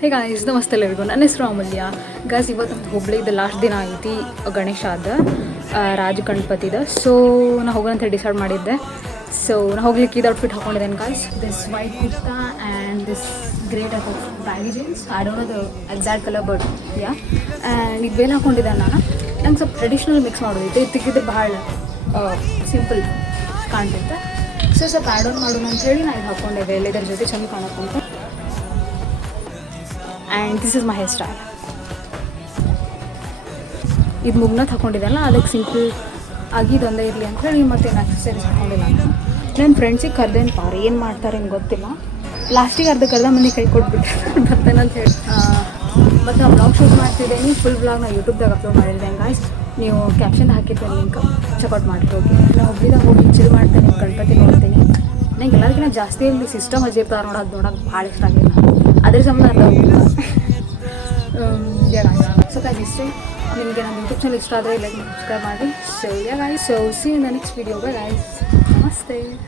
Hey guys, ನಮಸ್ತೆ ಎಲ್ಲರಿಗೂ. ನನ್ನ ಹೆಸರು ಅಮೂಲ್ಯ. ಗಾಯ್ಸ್, ಇವತ್ತು ನಮ್ದು ಹುಬ್ಳಿದು ಲಾಸ್ಟ್ ದಿನ ಐತಿ ಗಣೇಶದ ರಾಜ ಗಣಪತಿದ. ಸೊ ನಾ ಹೋಗೋಣಂತ ಡಿಸೈಡ್ ಮಾಡಿದ್ದೆ. ಸೊ ನಾ ಹೋಗ್ಲಿಕ್ಕೆ ಇದು ಔಟ್ಫಿಟ್ ಹಾಕೊಂಡಿದ್ದೇನೆ guys. This white kurta and this grey type of baggy jeans. I don't know the exact colour but yeah. And ಇದು ಬೇರೆ ಹಾಕೊಂಡಿದ್ದಾನೆ ನಾನು. ನಂಗೆ ಸ್ವಲ್ಪ ಟ್ರೆಡಿಷ್ನಲ್ ಮಿಕ್ಸ್ ಮಾಡೋದೈತೆ. ಇದು ತೆಗೆದ್ರೆ ಭಾಳ ಸಿಂಪಲ್ ಕಾಣ್ತೈತೆ. ಸೊ ಸ್ವಲ್ಪ ಆ್ಯಡ್ ಆನ್ ಮಾಡೋಣ ಅಂಥೇಳಿ ನಾನು ಇದು ಹಾಕ್ಕೊಂಡಿದ್ದೆ. ಎಲ್ಲ ಇದರ ಜೊತೆ ಚೆಂದ ಕಾಣಕ್ಕಂತ. And this is my hairstyle. ಇದು ಮುಗ್ನತ್ ಹಾಕ್ಕೊಂಡಿದ್ದಲ್ಲ, ಅದಕ್ಕೆ ಸಿಂಪಲ್ ಆಗಿ ಇದೊಂದೇ ಇರಲಿ ಅಂತ ಹೇಳಿ ಮತ್ತೇನು ಆಕ್ಸೆಸರೀಸ್ ಹಾಕ್ಕೊಂಡಿಲ್ಲ. ನನ್ನ ಫ್ರೆಂಡ್ಸಿಗೆ ಕರ್ದೇನು ಪಾರು ಏನು ಮಾಡ್ತಾರೆ ಏನು ಗೊತ್ತಿಲ್ಲ. ಲಾಸ್ಟಿಗೆ ಅರ್ಧ ಮಂದಿ ಕೈ ಕೊಟ್ಬಿಟ್ಟು ಬರ್ತೇನಂತ ಹೇಳಿ ಮತ್ತು ನಾನು ಬ್ಲಾಗ್ ಶೂಟ್ ಮಾಡ್ತಿದ್ದೇನೆ. ಫುಲ್ ಬ್ಲಾಗ್ ನಾನು ಯೂಟ್ಯೂಬ್ದಾಗ ಅಪ್ಲೋಡ್ ಮಾಡಿದ್ದೇನೆ ಗಾಯ್ಸ್. ನೀವು ಕ್ಯಾಪ್ಷನ್ ಹಾಕಿರ್ತೇನೆ, ಲಿಂಕ್ ಚೆಕ್ಔಟ್ ಮಾಡಿರೋಗಿ. ನಾನು ಹುಬ್ಳಿದಾಗ ಹೋಗಿ ಚಿಲ್ ಮಾಡ್ತೇನೆ, ಗಣಪತಿ ನೋಡ್ತೀನಿ. ನಂಗೆ ಎಲ್ಲರಿಗಿಂತ ಜಾಸ್ತಿ ಇಲ್ಲಿ ಸಿಸ್ಟಮ್ ಅಜಿರ್ತಾರೆ ನೋಡೋದು ನೋಡೋಕೆ ಭಾಳ ಇಷ್ಟ ಆಗಿಲ್ಲ. ಅದ್ರ ಸಂಬಂಧ ಅರ್ಧ ಹೋಗಿಲ್ಲ. ಸೊ ಗಾಯ್ಸ್, ಇಷ್ಟೇ. ನಿಮಗೆ ನನ್ನ ಯೂಟ್ಯೂಬ್ ಚಾನಲ್ ಇಷ್ಟ ಆದರೆ ಲೈಕ್ ಸಬ್ಸ್ಕ್ರೈಬ್ ಮಾಡಿ. So C in the next video guys. ನಮಸ್ತೆ.